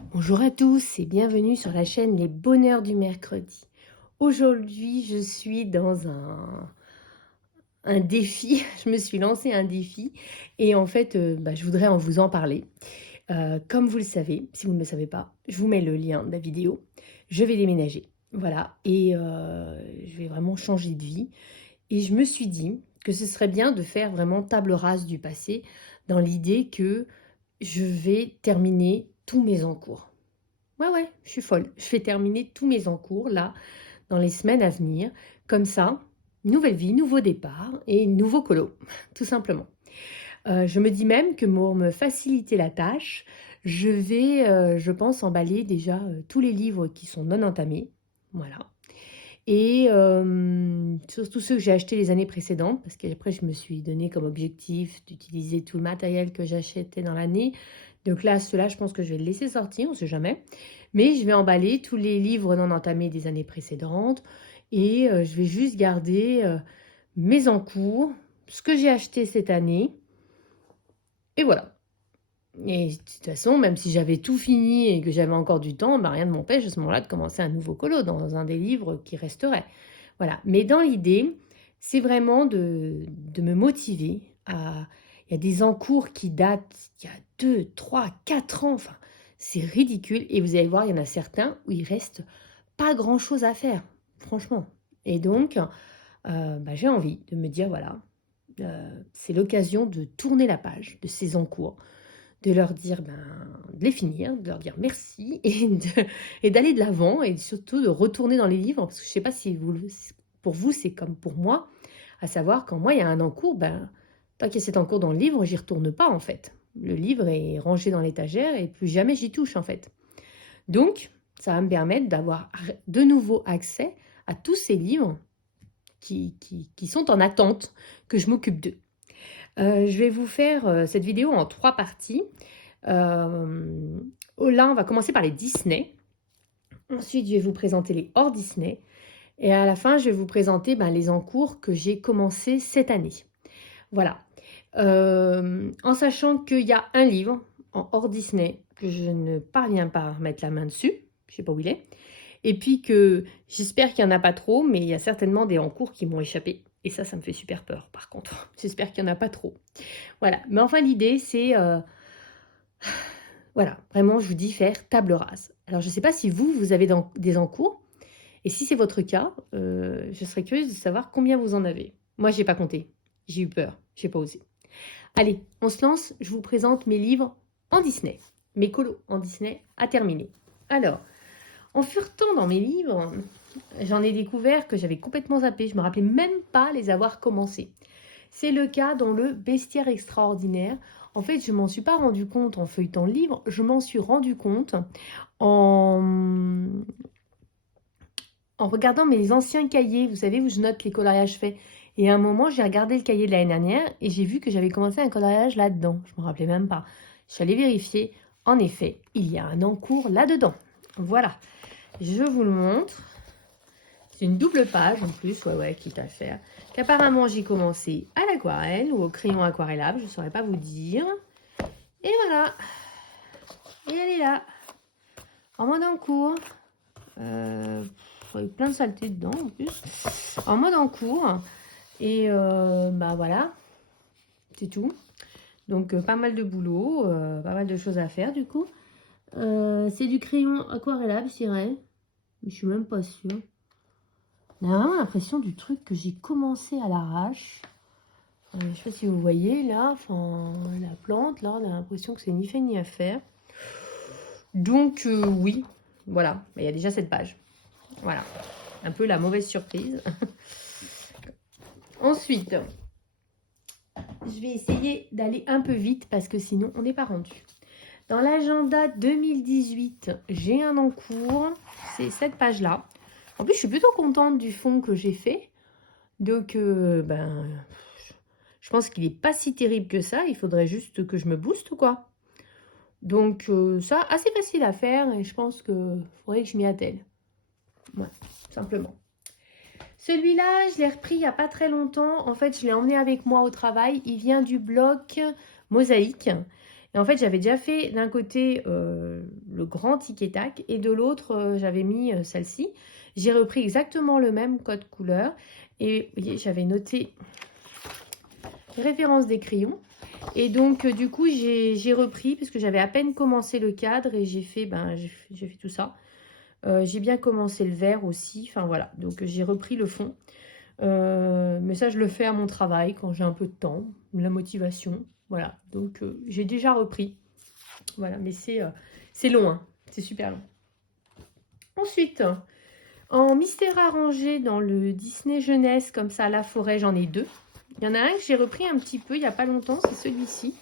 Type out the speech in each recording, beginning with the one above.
Bonjour à tous et bienvenue sur la chaîne Les Bonheurs du Mercredi. Aujourd'hui, je suis dans un défi, je me suis lancé un défi et en fait, je voudrais vous en parler. Comme vous le savez, si vous ne le savez pas, je vous mets le lien de la vidéo. Je vais déménager, voilà, et je vais vraiment changer de vie. Et je me suis dit que ce serait bien de faire vraiment table rase du passé dans l'idée que je vais terminer tous mes encours. Ouais, je suis folle. Je vais terminer tous mes encours là, dans les semaines à venir. Comme ça, nouvelle vie, nouveau départ et nouveau colo, tout simplement. Je me dis même que pour me faciliter la tâche, je vais, je pense, emballer déjà tous les livres qui sont non entamés. Voilà. Et surtout ceux que j'ai achetés les années précédentes, parce qu'après, je me suis donné comme objectif d'utiliser tout le matériel que j'achetais dans l'année. Donc là, ceux-là, je pense que je vais le laisser sortir, on ne sait jamais. Mais je vais emballer tous les livres non entamés des années précédentes et je vais juste garder mes encours, ce que j'ai acheté cette année. Et voilà. Et de toute façon, même si j'avais tout fini et que j'avais encore du temps, rien ne m'empêche à ce moment-là de commencer un nouveau colo dans un des livres qui resterait. Voilà. Mais dans l'idée, c'est vraiment de me motiver à... Il y a des encours qui datent il y a 2, 3, 4 ans. Enfin, c'est ridicule. Et vous allez voir, il y en a certains où il reste pas grand-chose à faire, franchement. Et donc, j'ai envie de me dire, voilà, c'est l'occasion de tourner la page de ces encours, de leur dire, de les finir, de leur dire merci et d'aller de l'avant et surtout de retourner dans les livres. Parce que je ne sais pas si pour vous, c'est comme pour moi, à savoir quand moi, il y a un encours, tant qu'il y a cet encours dans le livre, j'y retourne pas en fait. Le livre est rangé dans l'étagère et plus jamais j'y touche en fait. Donc, ça va me permettre d'avoir de nouveau accès à tous ces livres qui sont en attente, que je m'occupe d'eux. Je vais vous faire cette vidéo en 3 parties. Là, on va commencer par les Disney. Ensuite, je vais vous présenter les hors Disney. Et à la fin, je vais vous présenter les encours que j'ai commencé cette année. Voilà. En sachant qu'il y a un livre en hors Disney que je ne parviens pas à mettre la main dessus. Je ne sais pas où il est. Et puis que j'espère qu'il n'y en a pas trop, mais il y a certainement des encours qui m'ont échappé. Et ça me fait super peur par contre. J'espère qu'il n'y en a pas trop. Voilà. Mais enfin, l'idée, c'est... voilà, vraiment, je vous dis faire table rase. Alors, je ne sais pas si vous avez des encours. Et si c'est votre cas, je serais curieuse de savoir combien vous en avez. Moi, je n'ai pas compté. J'ai eu peur. Je n'ai pas osé. Allez, on se lance. Je vous présente mes livres en Disney. Mes colos en Disney à terminer. Alors, en furetant dans mes livres, j'en ai découvert que j'avais complètement zappé. Je ne me rappelais même pas les avoir commencés. C'est le cas dans le Bestiaire extraordinaire. En fait, je ne m'en suis pas rendu compte en feuilletant le livre. Je m'en suis rendu compte en regardant mes anciens cahiers, vous savez, où je note les coloriages faits. Et à un moment, j'ai regardé le cahier de l'année dernière et j'ai vu que j'avais commencé un coloriage là-dedans. Je ne me rappelais même pas. Je suis allée vérifier. En effet, il y a un encours là-dedans. Voilà. Je vous le montre. C'est une double page en plus, ouais, quitte à faire. Qu'apparemment, j'ai commencé à l'aquarelle ou au crayon aquarellable, je ne saurais pas vous dire. Et voilà. Et elle est là. En mode en cours. Avec plein de saletés dedans en plus. En mode en cours. Et voilà. C'est tout. Donc pas mal de boulot. Pas mal de choses à faire du coup. C'est du crayon aquarellable, je dirais. Mais je suis même pas sûre. On a vraiment l'impression du truc que j'ai commencé à l'arrache. Je ne sais pas si vous voyez là, la plante, là, on a l'impression que c'est ni fait ni à faire. Donc oui, voilà, il y a déjà cette page. Voilà, un peu la mauvaise surprise. Ensuite, je vais essayer d'aller un peu vite parce que sinon on n'est pas rendu. Dans l'agenda 2018, j'ai un encours, c'est cette page-là. En plus, je suis plutôt contente du fond que j'ai fait. Donc, je pense qu'il n'est pas si terrible que ça. Il faudrait juste que je me booste, quoi. Donc, ça, assez facile à faire. Et je pense qu'il faudrait que je m'y attelle. Ouais, simplement. Celui-là, je l'ai repris il n'y a pas très longtemps. En fait, je l'ai emmené avec moi au travail. Il vient du bloc Mosaïque. Et en fait, j'avais déjà fait d'un côté le grand tic et tac. Et de l'autre, j'avais mis celle-ci. J'ai repris exactement le même code couleur. Et vous voyez, j'avais noté les références des crayons. Et donc, du coup, j'ai repris, parce que j'avais à peine commencé le cadre. Et j'ai fait tout ça. J'ai bien commencé le vert aussi. Enfin, voilà. Donc, j'ai repris le fond. Mais ça, je le fais à mon travail quand j'ai un peu de temps, la motivation. Voilà, donc j'ai déjà repris. Voilà, mais c'est long, hein. C'est super long. Ensuite, en mystère arrangé dans le Disney Jeunesse, comme ça, la forêt, j'en ai deux. Il y en a un que j'ai repris un petit peu il n'y a pas longtemps, c'est celui-ci.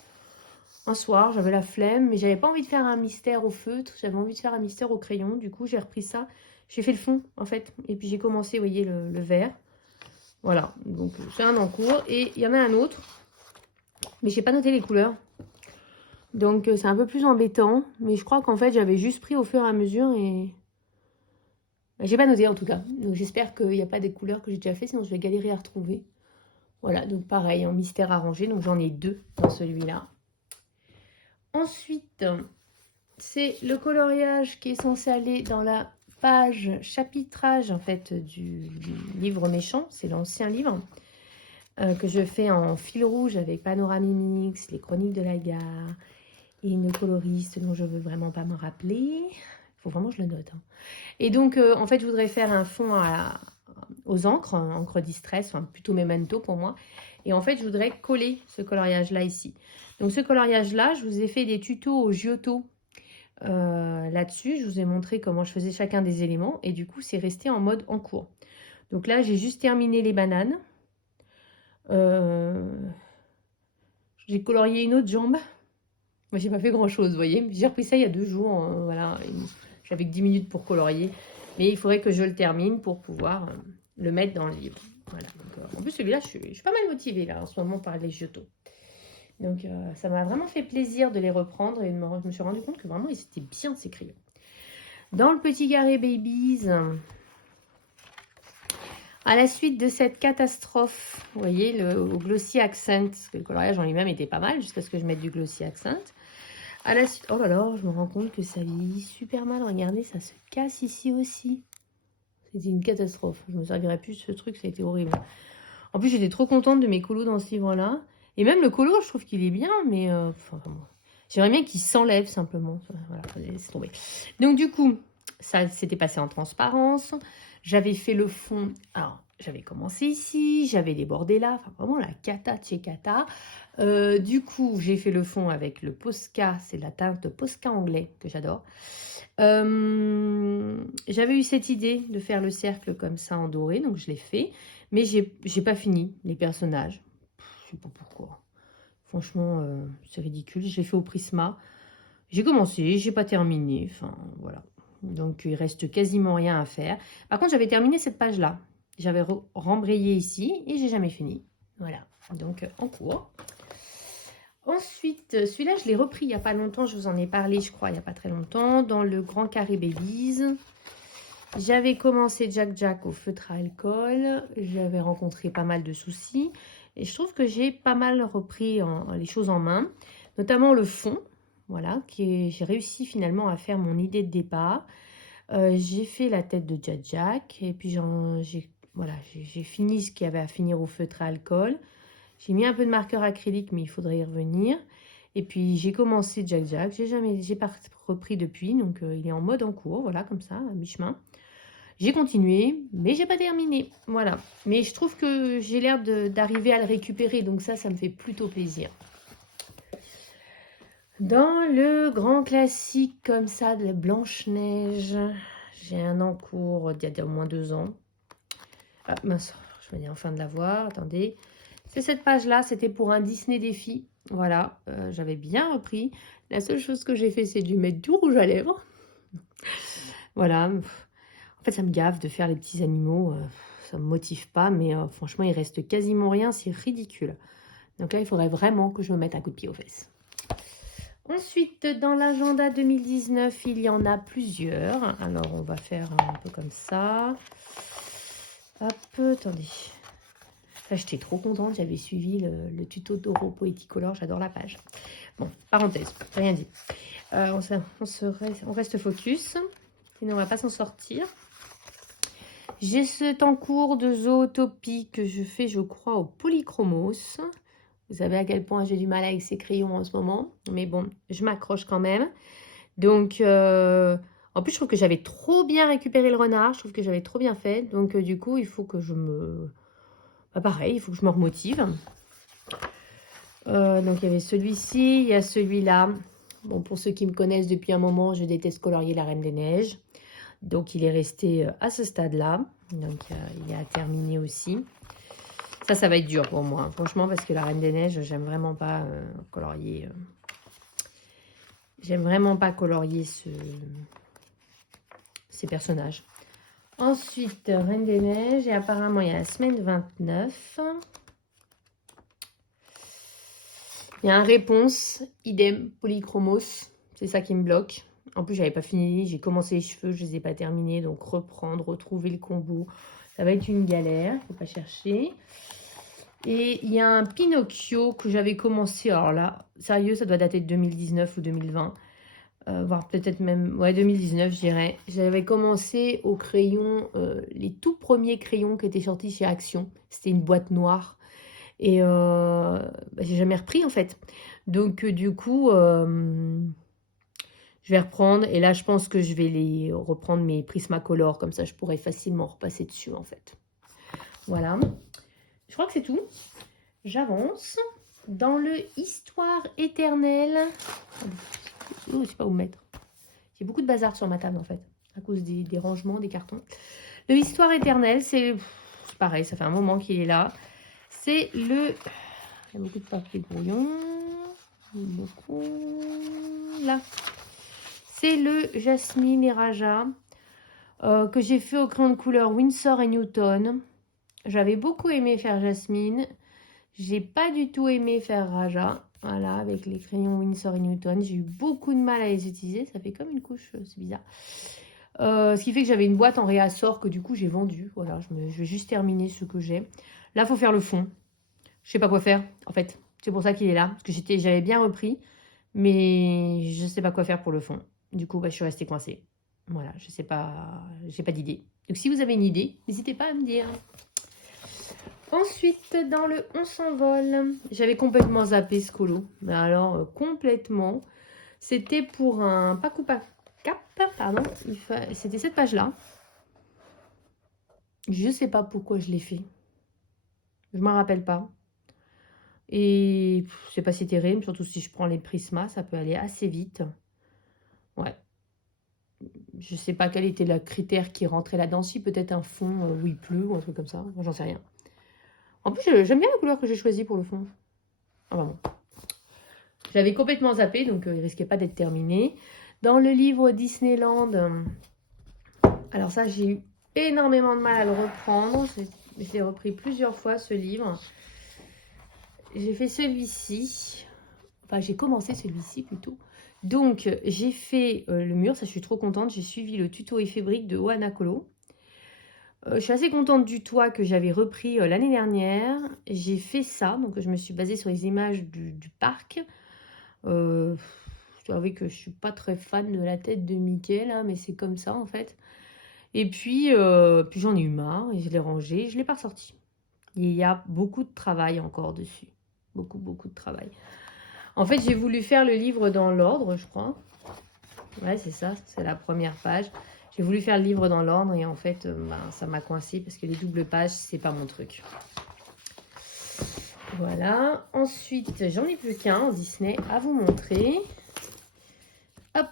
Un soir, j'avais la flemme, mais j'avais pas envie de faire un mystère au feutre, j'avais envie de faire un mystère au crayon. Du coup, j'ai repris ça. J'ai fait le fond, en fait. Et puis, j'ai commencé, vous voyez, le vert. Voilà, donc c'est un en cours. Et il y en a un autre, mais j'ai pas noté les couleurs. Donc c'est un peu plus embêtant. Mais je crois qu'en fait, j'avais juste pris au fur et à mesure et... j'ai pas noté en tout cas. Donc j'espère qu'il n'y a pas des couleurs que j'ai déjà fait, sinon je vais galérer à retrouver. Voilà, donc pareil, en mystère arrangé. Donc j'en ai deux dans celui-là. Ensuite, c'est le coloriage qui est censé aller dans la page chapitrage en fait du livre méchant. C'est l'ancien livre. Que je fais en fil rouge avec Panoramimix, les chroniques de la gare et une coloriste dont je veux vraiment pas me rappeler. Il faut vraiment que je le note. Hein. Et donc, en fait, je voudrais faire un fond aux encres, encre distress, enfin, plutôt memento pour moi. Et en fait, je voudrais coller ce coloriage-là ici. Donc, ce coloriage-là, je vous ai fait des tutos au Giotto là-dessus. Je vous ai montré comment je faisais chacun des éléments. Et du coup, c'est resté en mode en cours. Donc là, j'ai juste terminé les bananes. J'ai colorié une autre jambe. Moi, j'ai pas fait grand chose, vous voyez. J'ai repris ça il y a 2 jours. Voilà. J'avais que 10 minutes pour colorier. Mais il faudrait que je le termine pour pouvoir le mettre dans le livre. Voilà. Donc, en plus, celui-là, je suis pas mal motivée là, en ce moment par les Giotto. Donc, ça m'a vraiment fait plaisir de les reprendre. Et je me suis rendu compte que vraiment, ils étaient bien ces crayons. Dans le petit carré Babies... À la suite de cette catastrophe, vous voyez, au Glossy Accent, parce que le coloriage en lui-même était pas mal, jusqu'à ce que je mette du Glossy Accent. À la suite, oh là là, je me rends compte que ça vieillit super mal. Regardez, ça se casse ici aussi. C'était une catastrophe. Je ne me servirai plus de ce truc, ça a été horrible. En plus, j'étais trop contente de mes colos dans ce livre-là. Et même le colo, je trouve qu'il est bien, mais j'aimerais bien qu'il s'enlève simplement. Voilà, laissez tomber. Donc du coup, ça s'était passé en transparence. J'avais fait le fond. Alors, j'avais commencé ici, j'avais débordé là. Enfin, vraiment la cata de chez cata. Du coup, j'ai fait le fond avec le Posca. C'est la teinte Posca anglais que j'adore. J'avais eu cette idée de faire le cercle comme ça en doré, donc je l'ai fait. Mais j'ai pas fini les personnages. Je sais pas pourquoi. Franchement, c'est ridicule. Je l'ai fait au Prisma. J'ai commencé, j'ai pas terminé. Enfin, voilà. Donc, il reste quasiment rien à faire. Par contre, j'avais terminé cette page-là. J'avais rembrayé ici et j'ai jamais fini. Voilà. Donc, en cours. Ensuite, celui-là, je l'ai repris il n'y a pas longtemps. Je vous en ai parlé, je crois, il n'y a pas très longtemps. Dans le Grand Carré Babies. J'avais commencé Jack Jack au feutre à alcool. J'avais rencontré pas mal de soucis. Et je trouve que j'ai pas mal repris les choses en main. Notamment le fond. Voilà, j'ai réussi finalement à faire mon idée de départ. J'ai fait la tête de Jack Jack. Et puis j'ai fini ce qu'il y avait à finir au feutre à alcool. J'ai mis un peu de marqueur acrylique, mais il faudrait y revenir. Et puis j'ai commencé Jack Jack. J'ai pas repris depuis, donc il est en mode en cours, voilà, comme ça, à mi-chemin. J'ai continué, mais j'ai pas terminé, voilà. Mais je trouve que j'ai l'air d'arriver à le récupérer, donc ça me fait plutôt plaisir. Dans le grand classique comme ça de la Blanche-Neige, j'ai un en cours d'il y a au moins 2 ans. Ah mince, je viens enfin de la voir, attendez. C'est cette page-là, c'était pour un Disney défi. Voilà, j'avais bien repris. La seule chose que j'ai fait, c'est de lui mettre du rouge à lèvres. Voilà. En fait, ça me gave de faire les petits animaux. Ça ne me motive pas, mais franchement, il reste quasiment rien. C'est ridicule. Donc là, il faudrait vraiment que je me mette un coup de pied aux fesses. Ensuite, dans l'agenda 2019, il y en a plusieurs. Alors, on va faire un peu comme ça. Hop, attendez. Là, j'étais trop contente, j'avais suivi le tuto d'Oro Poeticolor, j'adore la page. Bon, parenthèse, rien dit. On reste focus, sinon on va pas s'en sortir. J'ai cet en cours de Zootopie que je fais, je crois, au Polychromos. Vous savez à quel point j'ai du mal avec ces crayons en ce moment. Mais bon, je m'accroche quand même. Donc, en plus, je trouve que j'avais trop bien récupéré le renard. Je trouve que j'avais trop bien fait. Donc, du coup, il faut que je me... Bah, pareil, il faut que je me remotive. Donc, il y avait celui-ci, il y a celui-là. Bon, pour ceux qui me connaissent depuis un moment, je déteste colorier la Reine des Neiges. Donc, il est resté à ce stade-là. Donc, il est à terminer aussi. Ça va être dur pour moi, hein, franchement, parce que la Reine des Neiges, j'aime vraiment pas colorier. J'aime vraiment pas colorier ces personnages. Ensuite, Reine des Neiges. Et apparemment, il y a la semaine 29. Il y a un réponse, idem, Polychromos. C'est ça qui me bloque. En plus, j'avais pas fini. J'ai commencé les cheveux, je les ai pas terminés. Donc, reprendre, retrouver le combo. Ça va être une galère. Il ne faut pas chercher. Et il y a un Pinocchio que j'avais commencé. Alors là, sérieux, ça doit dater de 2019 ou 2020. Voire peut-être même... Ouais, 2019, je dirais. J'avais commencé au crayon, les tout premiers crayons qui étaient sortis chez Action. C'était une boîte noire. Et j'ai jamais repris, en fait. Donc, du coup, je vais reprendre. Et là, je pense que je vais reprendre mes Prismacolor. Comme ça, je pourrais facilement repasser dessus, en fait. Voilà. Je crois que c'est tout. J'avance dans le Histoire éternelle. Oh, je sais pas où mettre. J'ai beaucoup de bazar sur ma table en fait, à cause des rangements, des cartons. Le Histoire éternelle, c'est pareil, ça fait un moment qu'il est là. C'est le... Il y a beaucoup de papier brouillon. Beaucoup... Là. C'est le Jasmine et Raja que j'ai fait au crayon de couleur Winsor et Newton. J'avais beaucoup aimé faire Jasmine. J'ai pas du tout aimé faire Raja. Voilà, avec les crayons Winsor et Newton. J'ai eu beaucoup de mal à les utiliser. Ça fait comme une couche, c'est bizarre. Ce qui fait que j'avais une boîte en réassort que du coup j'ai vendue. Voilà, je vais juste terminer ce que j'ai. Là, il faut faire le fond. Je sais pas quoi faire, en fait. C'est pour ça qu'il est là. Parce que j'avais bien repris. Mais je sais pas quoi faire pour le fond. Du coup, je suis restée coincée. Voilà, je sais pas. J'ai pas d'idée. Donc si vous avez une idée, n'hésitez pas à me dire. Ensuite, dans le On s'envole, j'avais complètement zappé ce colo. Mais alors, complètement. C'était pour un Pakupa Cap, pardon. C'était cette page-là. Je sais pas pourquoi je l'ai fait. Je m'en rappelle pas. Et c'est pas si terrible, surtout si je prends les Prisma, ça peut aller assez vite. Ouais. Je sais pas quel était le critère qui rentrait là-dedans. Si peut-être un fond où il pleut ou un truc comme ça. J'en sais rien. En plus, j'aime bien la couleur que j'ai choisie pour le fond. Ah bah bon. J'avais complètement zappé, donc il risquait pas d'être terminé. Dans le livre Disneyland, alors ça, j'ai eu énormément de mal à le reprendre. Je l'ai repris plusieurs fois, ce livre. J'ai fait celui-ci. Enfin, j'ai commencé celui-ci plutôt. Donc, j'ai fait le mur. Ça, je suis trop contente. J'ai suivi le tuto éphébrique de Oana Kolo. Je suis assez contente du toit que j'avais repris l'année dernière. J'ai fait ça. Donc, je me suis basée sur les images du parc. Je dois avouer que je suis pas très fan de la tête de Mickey, là, mais c'est comme ça, en fait. Et puis j'en ai eu marre et je l'ai rangé. Je ne l'ai pas ressorti. Il y a beaucoup de travail encore dessus. Beaucoup, beaucoup de travail. En fait, j'ai voulu faire le livre dans l'ordre, je crois. Ouais, c'est ça. C'est la première page. J'ai voulu faire le livre dans l'ordre et en fait, ça m'a coincé parce que les doubles pages, c'est pas mon truc. Voilà. Ensuite, j'en ai plus qu'un en Disney à vous montrer. Hop,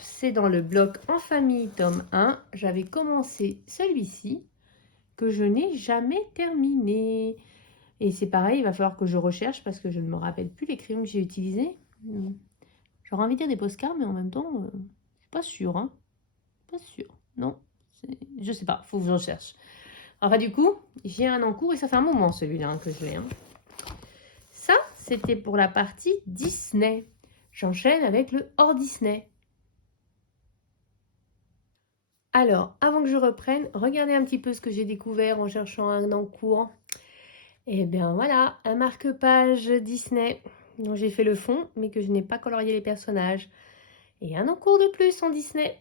c'est dans le bloc En famille, tome 1. J'avais commencé celui-ci que je n'ai jamais terminé. Et c'est pareil, il va falloir que je recherche parce que je ne me rappelle plus les crayons que j'ai utilisés. J'aurais envie de dire des postcards, mais en même temps, je suis pas sûre. Hein. Pas sûre. Non, je sais pas, faut que je recherche. Enfin, du coup, j'ai un en cours et ça fait un moment celui-là que je l'ai. Hein. Ça, c'était pour la partie Disney. J'enchaîne avec le hors Disney. Alors, avant que je reprenne, regardez un petit peu ce que j'ai découvert en cherchant un en cours. Et bien voilà, un marque-page Disney. dont j'ai fait le fond, mais que je n'ai pas colorié les personnages. Et un encours de plus en Disney.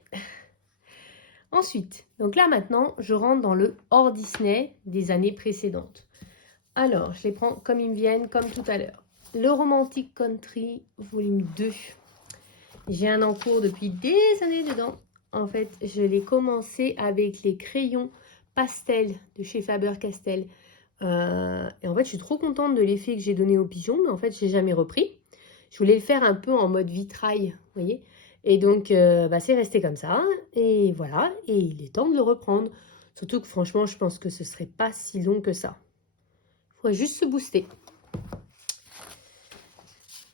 Ensuite, donc là maintenant, je rentre dans le hors Disney des années précédentes. Alors, je les prends comme ils me viennent, comme tout à l'heure. Le Romantic Country, volume 2. J'ai un encours depuis des années dedans. En fait, je l'ai commencé avec les crayons pastel de chez Faber-Castell. Et en fait, je suis trop contente de l'effet que j'ai donné aux pigeons, mais en fait, je n'ai jamais repris. Je voulais le faire un peu en mode vitrail, vous voyez. Et donc, c'est resté comme ça. Et voilà, et il est temps de le reprendre. Surtout que franchement, je pense que ce ne serait pas si long que ça. Il faudrait juste se booster.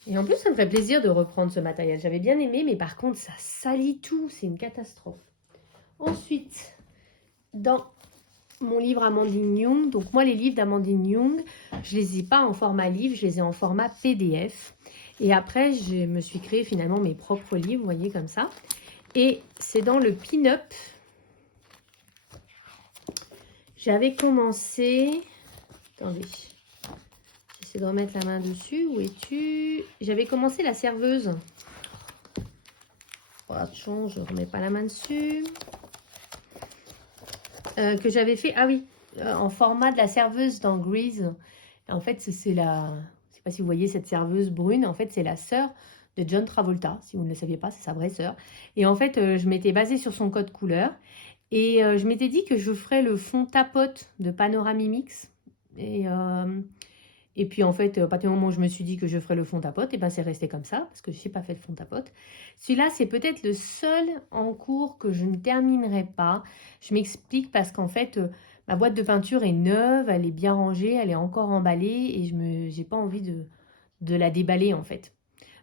Et en plus, ça me ferait plaisir de reprendre ce matériel. J'avais bien aimé, mais par contre, ça salit tout. C'est une catastrophe. Ensuite, dans mon livre Amandine Young, donc moi, les livres d'Amandine Young, je ne les ai pas en format livre, je les ai en format PDF. Et après, je me suis créé finalement mes propres livres, vous voyez, comme ça. Et c'est dans le pin-up. J'avais commencé... Attendez. J'essaie de remettre la main dessus. Où es-tu? J'avais commencé la serveuse. Attention, je ne remets pas la main dessus. Que j'avais fait, ah oui, en format de la serveuse dans Grease. En fait, c'est la... Je ne sais pas si vous voyez cette serveuse brune. En fait, c'est la sœur de John Travolta. Si vous ne le saviez pas, c'est sa vraie sœur. Et en fait, je m'étais basée sur son code couleur. Et je m'étais dit que je ferais le fond tapote de Panoramimix. Et puis en fait, à partir du moment où je me suis dit que je ferais le fond tapote, et ben c'est resté comme ça, parce que je n'ai pas fait le fond tapote. Celui-là, c'est peut-être le seul en cours que je ne terminerai pas. Je m'explique parce qu'en fait, ma boîte de peinture est neuve, elle est bien rangée, elle est encore emballée, et je n'ai pas envie de la déballer en fait.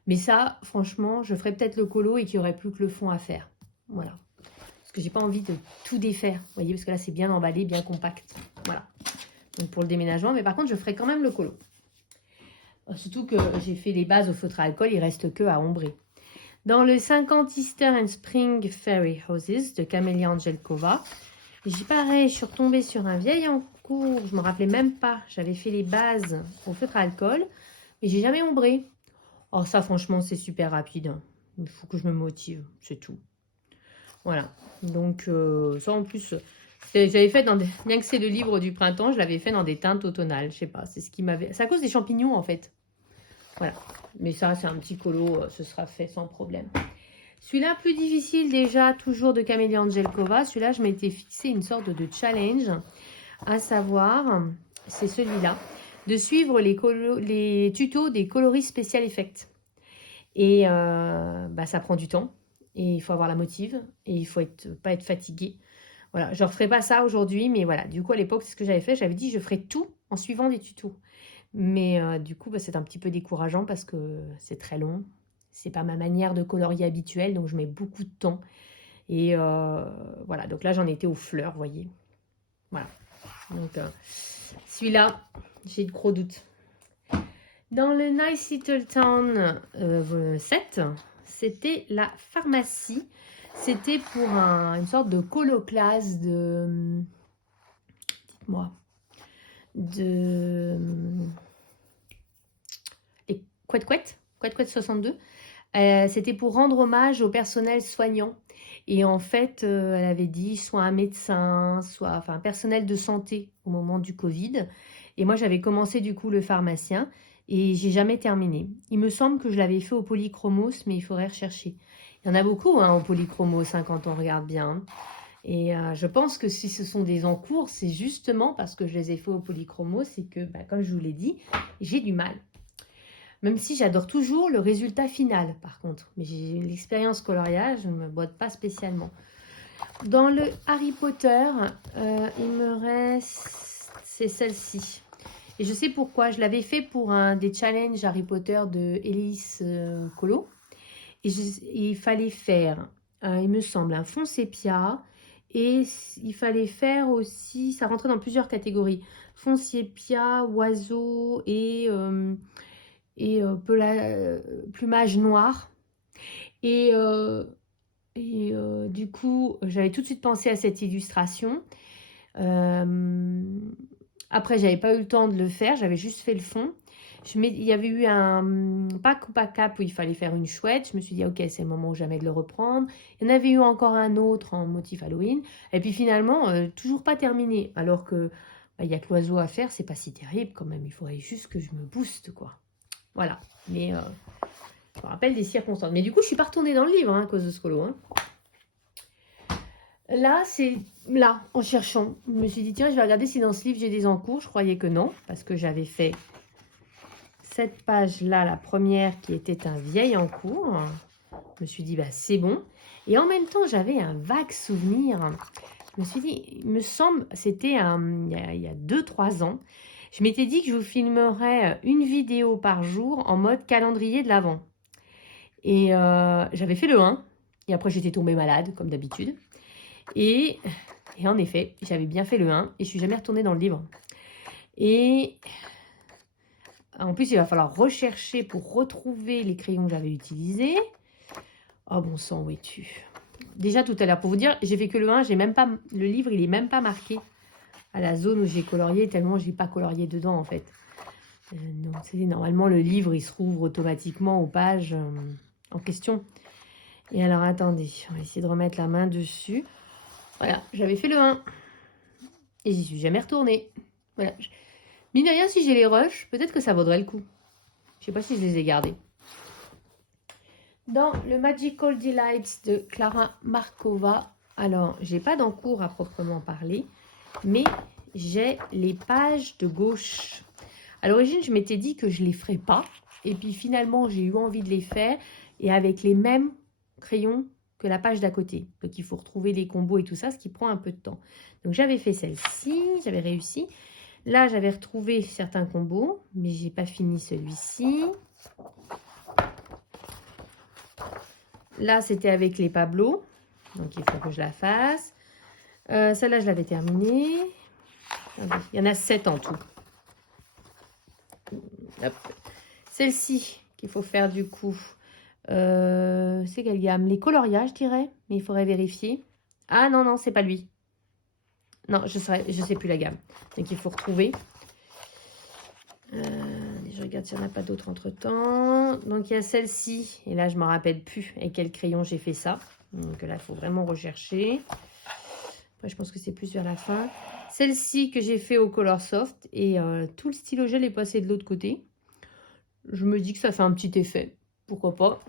Mais ça, franchement, je ferai peut-être le colo et qu'il n'y aurait plus que le fond à faire. Voilà. Parce que j'ai pas envie de tout défaire, vous voyez, parce que là, c'est bien emballé, bien compact. Voilà. Donc pour le déménagement, mais par contre, je ferai quand même le colo. Surtout que j'ai fait les bases au feutre à alcool, il reste que à ombrer. Dans le 50 Easter and Spring Fairy Houses de Camélia Angelkova, pareil, je suis retombée sur un vieil encours, je ne me rappelais même pas, j'avais fait les bases au feutre à alcool, mais j'ai jamais ombré. Oh ça franchement c'est super rapide, il faut que je me motive, c'est tout. Voilà, donc ça en plus, j'avais fait dans des... bien que c'est le livre du printemps, je l'avais fait dans des teintes automnales, je sais pas, c'est ce qui m'avait... C'est à cause des champignons en fait. Voilà, mais ça c'est un petit colo, ce sera fait sans problème. Celui-là plus difficile déjà, toujours de Camélia Angelkova, celui-là je m'étais fixé une sorte de challenge, à savoir, c'est celui-là, de suivre les tutos des coloris Special Effects. Et ça prend du temps, et il faut avoir la motive, et il faut pas être fatigué. Voilà, je ne referai pas ça aujourd'hui, mais voilà, du coup à l'époque c'est ce que j'avais fait, j'avais dit je ferai tout en suivant des tutos. Mais du coup, c'est un petit peu décourageant parce que c'est très long. C'est pas ma manière de colorier habituelle, donc je mets beaucoup de temps. Et voilà, donc là, j'en étais aux fleurs, vous voyez. Voilà. Donc, celui-là, j'ai de gros doutes. Dans le Nice Little Town 7, c'était la pharmacie. C'était pour une sorte de coloclasse de... Dites-moi. De... Les Couette 62. C'était pour rendre hommage au personnel soignant. Et en fait, elle avait dit soit un médecin, soit un personnel de santé au moment du Covid. Et moi, j'avais commencé du coup le pharmacien et j'ai jamais terminé. Il me semble que je l'avais fait au polychromos, mais il faudrait rechercher. Il y en a beaucoup au polychromos quand on regarde bien. Et je pense que si ce sont des encours, c'est justement parce que je les ai fait au polychromos et que, comme je vous l'ai dit, j'ai du mal. Même si j'adore toujours le résultat final, par contre. Mais j'ai l'expérience coloriage, je ne me botte pas spécialement. Dans le Harry Potter, il me reste... C'est celle-ci. Et je sais pourquoi. Je l'avais fait pour un des challenges Harry Potter de Élise Colo. Et il fallait faire, il me semble, un fond sépia. Et il fallait faire aussi... Ça rentrait dans plusieurs catégories. Fond sépia, oiseau et plumage noir. Et du coup, j'avais tout de suite pensé à cette illustration. Après, j'avais pas eu le temps de le faire, j'avais juste fait le fond. Il y avait eu un pack ou pas cap où il fallait faire une chouette. Je me suis dit, ok, c'est le moment ou jamais de le reprendre. Il y en avait eu encore un autre en motif Halloween. Et puis finalement, toujours pas terminé. Alors que bah, il y a que l'oiseau à faire, c'est pas si terrible quand même. Il faudrait juste que je me booste, quoi. Voilà. Mais je me rappelle des circonstances. Mais du coup, je suis pas retournée dans le livre hein, à cause de ce colo. Hein. Là, c'est là, en cherchant. Je me suis dit, tiens, je vais regarder si dans ce livre j'ai des encours. Je croyais que non, parce que j'avais fait cette page-là, la première, qui était un vieil encours. Je me suis dit, bah, c'est bon. Et en même temps, j'avais un vague souvenir. Je me suis dit, il me semble, c'était il y a 2-3 ans. Je m'étais dit que je vous filmerais une vidéo par jour en mode calendrier de l'Avent. Et j'avais fait le 1. Et après, j'étais tombée malade, comme d'habitude. Et en effet, j'avais bien fait le 1 et je suis jamais retournée dans le livre. Et en plus, il va falloir rechercher pour retrouver les crayons que j'avais utilisés. Oh bon sang, où es-tu? Déjà tout à l'heure, pour vous dire, j'ai fait que le 1, j'ai même pas, le livre, il est même pas marqué à la zone où j'ai colorié, tellement j'ai pas colorié dedans en fait. Donc, normalement, le livre, il se rouvre automatiquement aux pages en question. Et alors, attendez, on va essayer de remettre la main dessus. Voilà, j'avais fait le 1. Et j'y suis jamais retournée. Voilà. Mine de rien, si j'ai les rushs, peut-être que ça vaudrait le coup. Je sais pas si je les ai gardés. Dans le Magical Delights de Clara Markova, alors, j'ai pas d'encours à proprement parler, mais j'ai les pages de gauche. À l'origine, je m'étais dit que je les ferais pas. Et puis finalement, j'ai eu envie de les faire. Et avec les mêmes crayons que la page d'à côté. Donc, il faut retrouver les combos et tout ça, ce qui prend un peu de temps. Donc, j'avais fait celle-ci, j'avais réussi. Là, j'avais retrouvé certains combos, mais j'ai pas fini celui-ci. Là, c'était avec les Pablo. Donc, il faut que je la fasse. Celle-là, je l'avais terminée. Il y en a 7 en tout. Celle-ci qu'il faut faire du coup. C'est quelle gamme? Les coloriages, je dirais. Mais il faudrait vérifier. Ah non, non, c'est pas lui. Non, je sais plus la gamme. Donc, il faut retrouver. Je regarde s'il n'y en a pas d'autres entre-temps. Donc, il y a celle-ci. Et là, je ne me rappelle plus avec quel crayon j'ai fait ça. Donc là, il faut vraiment rechercher. Après, je pense que c'est plus vers la fin. Celle-ci que j'ai fait au Color Soft. Et tout le stylo gel est passé de l'autre côté. Je me dis que ça fait un petit effet. Pourquoi pas.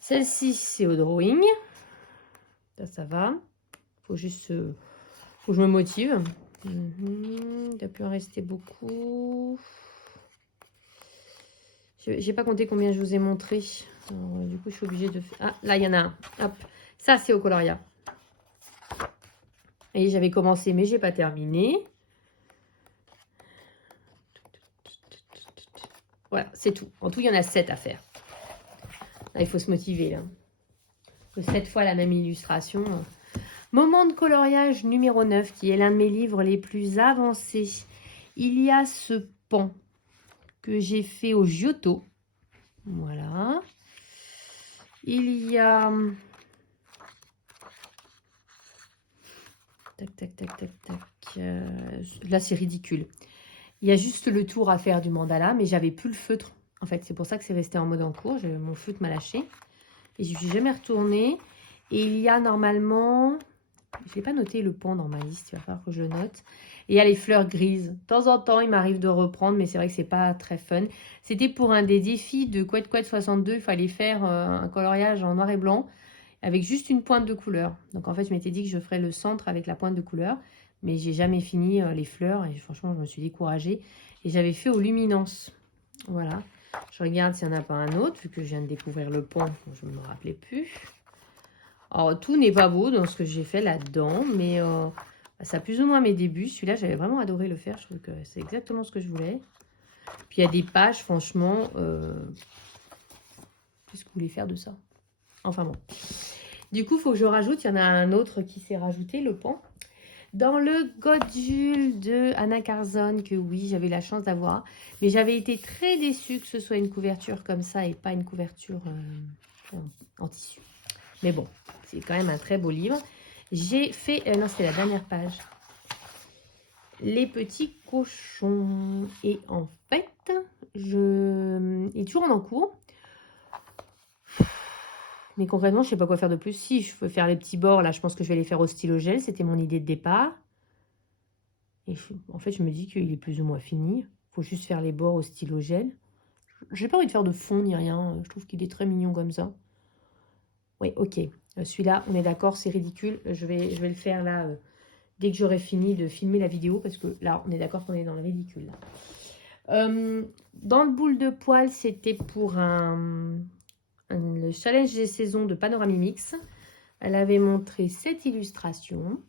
Celle-ci, c'est au drawing. Ça va. Faut juste... faut que je me motive. Il doit plus en rester beaucoup. J'ai pas compté combien je vous ai montré. Alors, du coup, je suis obligée de faire... Ah, là, il y en a un. Hop. Ça, c'est au coloria. Et j'avais commencé, mais j'ai pas terminé. Voilà, c'est tout. En tout, il y en a 7 à faire. Là, il faut se motiver, là. 7 fois la même illustration. Moment de coloriage numéro 9, qui est l'un de mes livres les plus avancés. Il y a ce pan que j'ai fait au Giotto. Voilà. Il y a... Tac, tac, tac, tac, tac. Là, c'est ridicule. Il y a juste le tour à faire du mandala, mais j'avais plus le feutre. En fait, c'est pour ça que c'est resté en mode en cours. Mon feutre m'a lâché. Et je ne suis jamais retournée. Et il y a normalement... Je n'ai pas noté le pan dans ma liste. Il va falloir que je le note. Et il y a les fleurs grises. De temps en temps, il m'arrive de reprendre, mais c'est vrai que c'est pas très fun. C'était pour un des défis de Couette Couette 62. Il fallait faire un coloriage en noir et blanc avec juste une pointe de couleur. Donc en fait, je m'étais dit que je ferais le centre avec la pointe de couleur. Mais j'ai jamais fini les fleurs. Et franchement, je me suis découragée. Et j'avais fait aux luminances. Voilà. Je regarde s'il n'y en a pas un autre, vu que je viens de découvrir le pan. Je ne me rappelais plus. Alors, tout n'est pas beau dans ce que j'ai fait là-dedans, mais ça a plus ou moins mes débuts. Celui-là, j'avais vraiment adoré le faire. Je trouve que c'est exactement ce que je voulais. Puis, il y a des pages, franchement. Qu'est-ce que vous voulez faire de ça? Enfin bon. Du coup, il faut que je rajoute. Il y en a un autre qui s'est rajouté, le pan. Dans le Godule de Anna Carzon, que oui, j'avais la chance d'avoir. Mais j'avais été très déçue que ce soit une couverture comme ça et pas une couverture en tissu. Mais bon, c'est quand même un très beau livre. J'ai fait... non, c'était la dernière page. les petits cochons. Et en fait, il est toujours en encours. Mais concrètement, je ne sais pas quoi faire de plus. Si, je peux faire les petits bords. Là, je pense que je vais les faire au stylo gel. C'était mon idée de départ. Et en fait, je me dis qu'il est plus ou moins fini. Il faut juste faire les bords au stylo gel. J'ai pas envie de faire de fond ni rien. Je trouve qu'il est très mignon comme ça. Oui, ok. Celui-là, on est d'accord, c'est ridicule. Je vais le faire là, dès que j'aurai fini de filmer la vidéo. Parce que là, on est d'accord qu'on est dans le ridicule. Là. Dans le boule de poil, c'était pour le challenge des saisons de Panoramimix. Elle avait montré cette illustration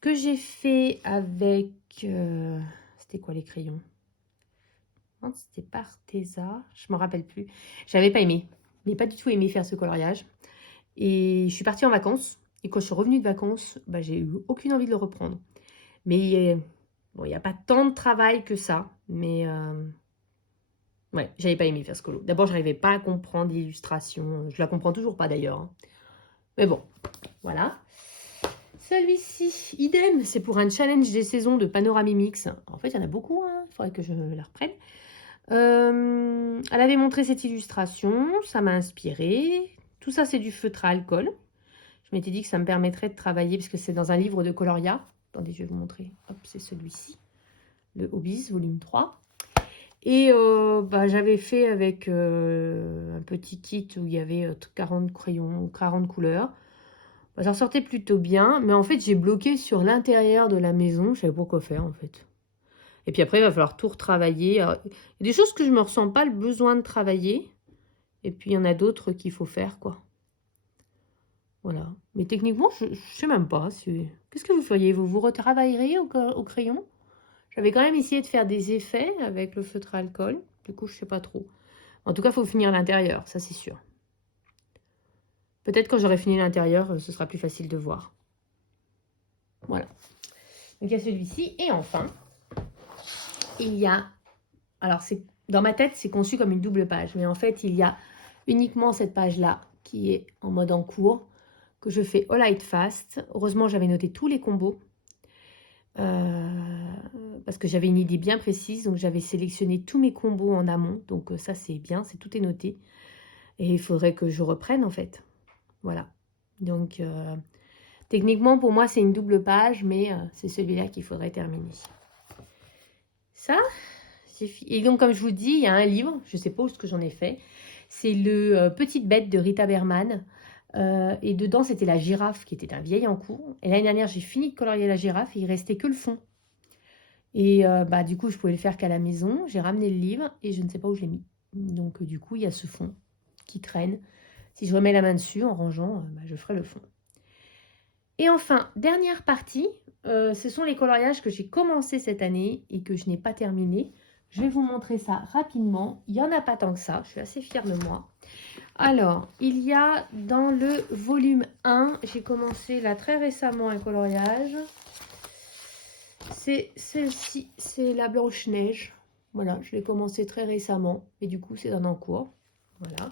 que j'ai fait avec... c'était quoi les crayons? Non, c'était pas Arteza, je me rappelle plus. J'avais pas aimé, mais pas du tout aimé faire ce coloriage. Et je suis partie en vacances. Et quand je suis revenue de vacances, bah, j'ai eu aucune envie de le reprendre. Mais bon, il n'y a pas tant de travail que ça. Mais ouais, j'avais pas aimé faire ce colo. D'abord, j'arrivais pas à comprendre l'illustration. Je la comprends toujours pas d'ailleurs. Hein. Mais bon, voilà. Celui-ci, idem, c'est pour un challenge des saisons de Panoramimix. En fait, il y en a beaucoup, hein. Il faudrait que je la reprenne. Elle avait montré cette illustration, ça m'a inspiré. Tout ça, c'est du feutre à alcool. Je m'étais dit que ça me permettrait de travailler, parce que c'est dans un livre de Coloria. Attendez, je vais vous montrer. Hop, c'est celui-ci, le Hobbies, volume 3. Et bah, j'avais fait avec un petit kit où il y avait 40 crayons, 40 couleurs. Bah, ça ressortait plutôt bien, mais en fait, j'ai bloqué sur l'intérieur de la maison. Je savais pas quoi faire, en fait. Et puis après, il va falloir tout retravailler. Alors, il y a des choses que je ne me ressens pas le besoin de travailler. Et puis, il y en a d'autres qu'il faut faire, quoi. Voilà. Mais techniquement, je ne sais même pas. Qu'est-ce que vous feriez? Vous retravailleriez au crayon? J'avais quand même essayé de faire des effets avec le feutre à alcool. Du coup, je ne sais pas trop. En tout cas, il faut finir l'intérieur, ça c'est sûr. Peut-être quand j'aurai fini l'intérieur, ce sera plus facile de voir. Voilà. Donc, il y a celui-ci. Et enfin, il y a... Alors, dans ma tête, c'est conçu comme une double page. Mais en fait, il y a uniquement cette page-là qui est en mode en cours, que je fais all out fast. Heureusement, j'avais noté tous les combos. Parce que j'avais une idée bien précise. Donc, j'avais sélectionné tous mes combos en amont. Donc, ça, c'est bien. Tout est noté. Et il faudrait que je reprenne, en fait. Voilà. Donc, techniquement, pour moi, c'est une double page. Mais c'est celui-là qu'il faudrait terminer. Ça, et donc, comme je vous dis, il y a un livre, je ne sais pas où ce que j'en ai fait. C'est le Petite Bête de Rita Berman. Et dedans, c'était la girafe qui était un vieil en cours. Et l'année dernière, j'ai fini de colorier la girafe et il restait que le fond. Et bah, du coup, je pouvais le faire qu'à la maison. J'ai ramené le livre et je ne sais pas où je l'ai mis. Donc, du coup, il y a ce fond qui traîne. Si je remets la main dessus en rangeant, bah, je ferai le fond. Et enfin, dernière partie, ce sont les coloriages que j'ai commencé cette année et que je n'ai pas terminé. Je vais vous montrer ça rapidement. Il n'y en a pas tant que ça. Je suis assez fière de moi. Alors, il y a dans le volume 1, j'ai commencé là très récemment un coloriage. C'est celle-ci, c'est la Blanche-Neige. Voilà, je l'ai commencé très récemment. Et du coup, c'est en cours. Voilà.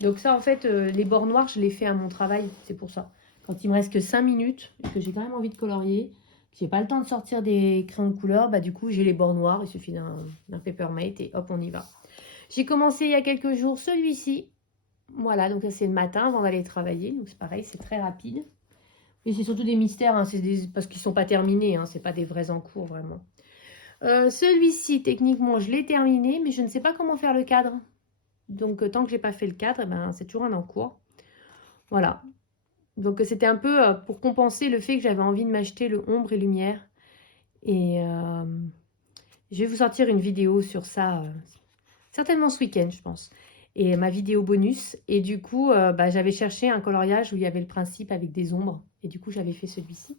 Donc ça, en fait, les bords noirs, je l'ai fait à mon travail. C'est pour ça. Quand il me reste que 5 minutes et que j'ai quand même envie de colorier, que j'ai pas le temps de sortir des crayons de couleur, bah du coup, j'ai les bords noirs. Il suffit d'un Papermate et hop, on y va. J'ai commencé il y a quelques jours celui-ci. Voilà, donc ça c'est le matin avant d'aller travailler. Donc c'est pareil, c'est très rapide. Et c'est surtout des mystères, hein, parce qu'ils ne sont pas terminés. Hein, ce pas des vrais en cours, vraiment. Celui-ci, techniquement, je l'ai terminé, mais je ne sais pas comment faire le cadre. Donc, tant que je n'ai pas fait le cadre, ben, c'est toujours un en cours. Voilà. Donc, c'était un peu pour compenser le fait que j'avais envie de m'acheter le ombre et lumière. Et je vais vous sortir une vidéo sur ça, certainement ce week-end, je pense. Et ma vidéo bonus. Et du coup, bah, j'avais cherché un coloriage où il y avait le principe avec des ombres. Et du coup, j'avais fait celui-ci.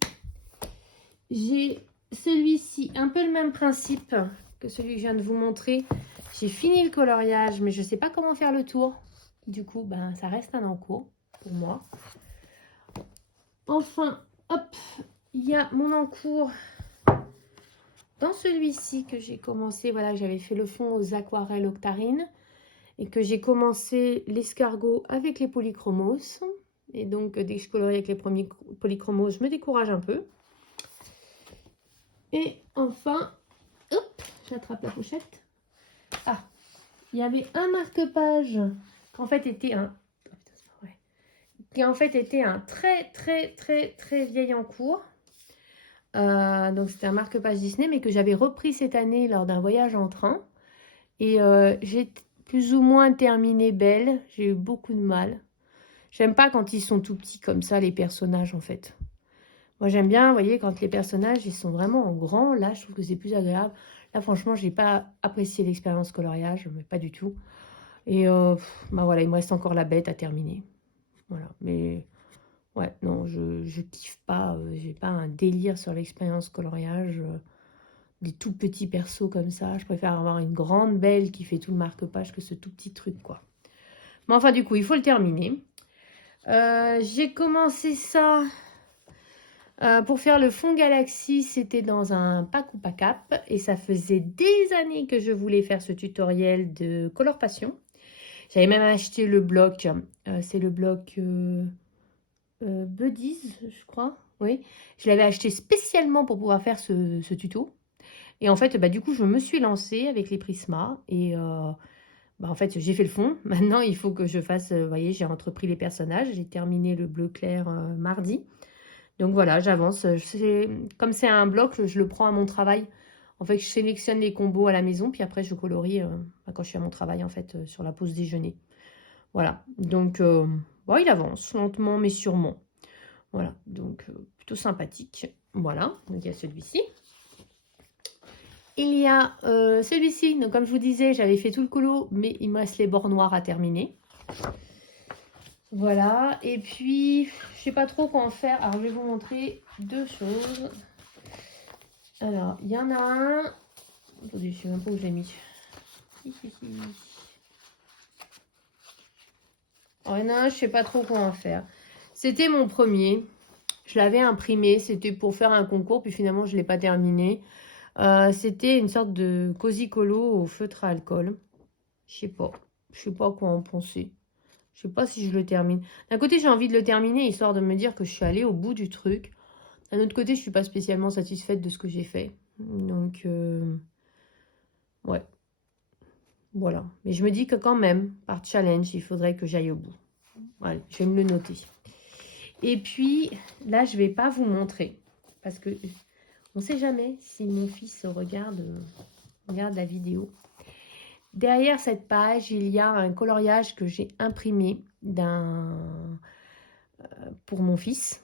J'ai celui-ci, un peu le même principe que celui que je viens de vous montrer. J'ai fini le coloriage, mais je ne sais pas comment faire le tour. Du coup, ben, ça reste un en cours pour moi. Enfin, hop, il y a mon en cours dans celui-ci que j'ai commencé. Voilà, j'avais fait le fond aux aquarelles octarines et que j'ai commencé l'escargot avec les polychromos. Et donc, dès que je colorie avec les premiers polychromos, je me décourage un peu. Et enfin, hop, j'attrape la pochette. Ah, il y avait un marque-page qu'en fait était un... oh, putain, c'est pas vrai. Qui en fait était un très vieil en cours. Donc c'était un marque-page Disney, mais que j'avais repris cette année lors d'un voyage en train. Et j'ai plus ou moins terminé Belle. J'ai eu beaucoup de mal. J'aime pas quand ils sont tout petits comme ça, les personnages, en fait. Moi, j'aime bien, vous voyez, quand les personnages, ils sont vraiment en grand. Là, je trouve que c'est plus agréable. Là, franchement, j'ai pas apprécié l'expérience coloriage, mais pas du tout. Et bah voilà, il me reste encore la bête à terminer. Voilà, mais ouais, non, je kiffe pas. J'ai pas un délire sur l'expérience coloriage. Des tout petits persos comme ça. Je préfère avoir une grande belle qui fait tout le marque-page que ce tout petit truc, quoi. Mais enfin, du coup, il faut le terminer. J'ai commencé ça pour faire le fond Galaxy. C'était dans un pack ou pas cap. Et ça faisait des années que je voulais faire ce tutoriel de Color Passion. J'avais même acheté le bloc. C'est le bloc Buddies, je crois. Oui. Je l'avais acheté spécialement pour pouvoir faire ce tuto. Et en fait, bah, du coup, je me suis lancée avec les Prisma et bah, en fait, j'ai fait le fond. Maintenant, il faut que je fasse, vous voyez, j'ai entrepris les personnages. J'ai terminé le bleu clair mardi. Donc voilà, j'avance. Comme c'est un bloc, je le prends à mon travail. En fait, je sélectionne les combos à la maison, puis après, je colorie bah, quand je suis à mon travail, en fait, sur la pause déjeuner. Voilà. Donc, bon, il avance lentement, mais sûrement. Voilà. Donc, plutôt sympathique. Voilà. Donc, il y a celui-ci. Il y a celui-ci, donc comme je vous disais, j'avais fait tout le colo, mais il me reste les bords noirs à terminer. Voilà, et puis, je sais pas trop quoi en faire. Alors, je vais vous montrer deux choses. Alors, il y en a un. Attendez, je sais même pas où je l'ai mis. Alors, il y en a un, je sais pas trop quoi en faire. C'était mon premier. Je l'avais imprimé, c'était pour faire un concours, puis finalement, je ne l'ai pas terminé. C'était une sorte de cosy colo au feutre à alcool. Je sais pas. Je sais pas quoi en penser. Je sais pas si je le termine. D'un côté, j'ai envie de le terminer, histoire de me dire que je suis allée au bout du truc. D'un autre côté, je suis pas spécialement satisfaite de ce que j'ai fait. Donc, ouais. Voilà. Mais je me dis que quand même, par challenge, il faudrait que j'aille au bout. Allez, je vais me le noter. Et puis, là, je vais pas vous montrer. Parce que on sait jamais si mon fils regarde la vidéo. Derrière cette page, il y a un coloriage que j'ai imprimé pour mon fils.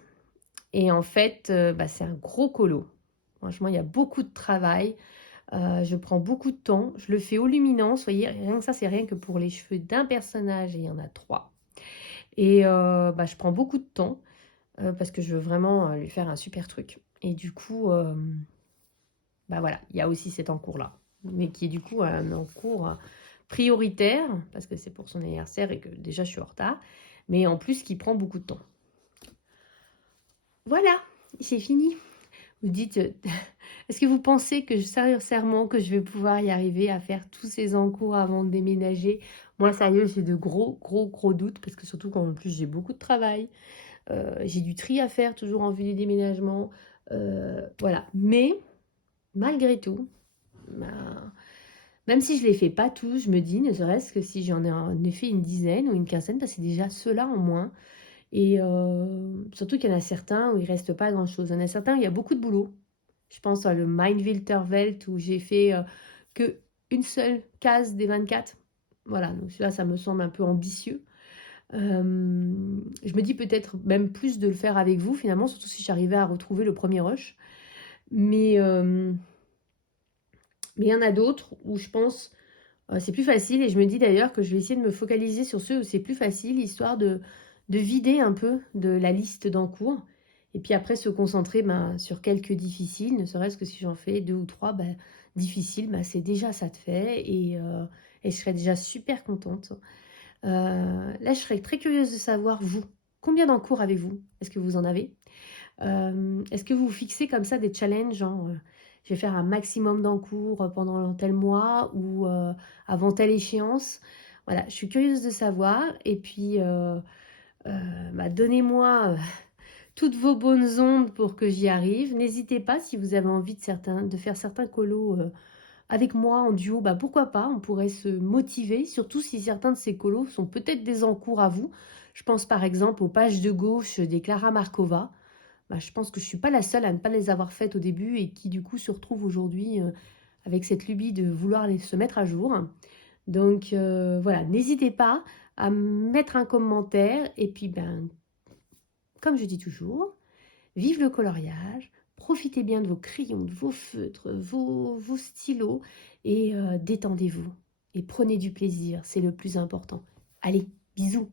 Et en fait, bah, c'est un gros colo. Franchement, il y a beaucoup de travail. Je prends beaucoup de temps. Je le fais au luminance. Vous voyez, rien que ça, c'est rien que pour les cheveux d'un personnage. Et il y en a 3. Et bah, je prends beaucoup de temps parce que je veux vraiment lui faire un super truc. Et du coup, bah voilà, il y a aussi cet encours-là. Mais qui est du coup un encours prioritaire parce que c'est pour son anniversaire et que déjà je suis en retard. Mais en plus, qui prend beaucoup de temps. Voilà, c'est fini. Vous dites, est-ce que vous pensez que sincèrement que je vais pouvoir y arriver à faire tous ces encours avant de déménager? Moi, sérieux, j'ai de gros doutes parce que surtout qu'en plus j'ai beaucoup de travail, j'ai du tri à faire toujours en vue du déménagement, voilà. Mais malgré tout, bah, même si je les fais pas tous, je me dis, ne serait-ce que si j'en ai en effet une dizaine ou une quinzaine, bah, c'est déjà ceux-là en moins. Et surtout qu'il y en a certains où il reste pas grand-chose. Il y en a certains où il y a beaucoup de boulot. Je pense à le Mindwilterwelt où j'ai fait que une seule case des 24. Voilà, donc là, ça me semble un peu ambitieux. Je me dis peut-être même plus de le faire avec vous, finalement, surtout si j'arrivais à retrouver le premier rush. Mais il y en a d'autres où je pense c'est plus facile. Et je me dis d'ailleurs que je vais essayer de me focaliser sur ceux où c'est plus facile, histoire de vider un peu de la liste d'encours. Et puis après, se concentrer sur quelques difficiles, ne serait-ce que si j'en fais 2 ou 3 difficiles, c'est déjà ça de fait. Et je serais déjà super contente. Là, je serais très curieuse de savoir, vous, combien d'encours avez-vous? Est-ce que vous en avez? Est-ce que vous fixez comme ça des challenges, genre, je vais faire un maximum d'encours pendant tel mois ou avant telle échéance? Voilà, je suis curieuse de savoir. Et puis, donnez-moi toutes vos bonnes ondes pour que j'y arrive. N'hésitez pas si vous avez envie de faire certains colos avec moi en duo, bah pourquoi pas, on pourrait se motiver, surtout si certains de ces colos sont peut-être des encours à vous. Je pense par exemple aux pages de gauche des Clara Markova. Bah, je pense que je ne suis pas la seule à ne pas les avoir faites au début et qui du coup se retrouve aujourd'hui avec cette lubie de vouloir se mettre à jour. Donc voilà, n'hésitez pas à mettre un commentaire et puis ben, comme je dis toujours, vive le coloriage, profitez bien de vos crayons, de vos feutres, vos stylos et détendez-vous. Et prenez du plaisir, c'est le plus important. Allez, bisous!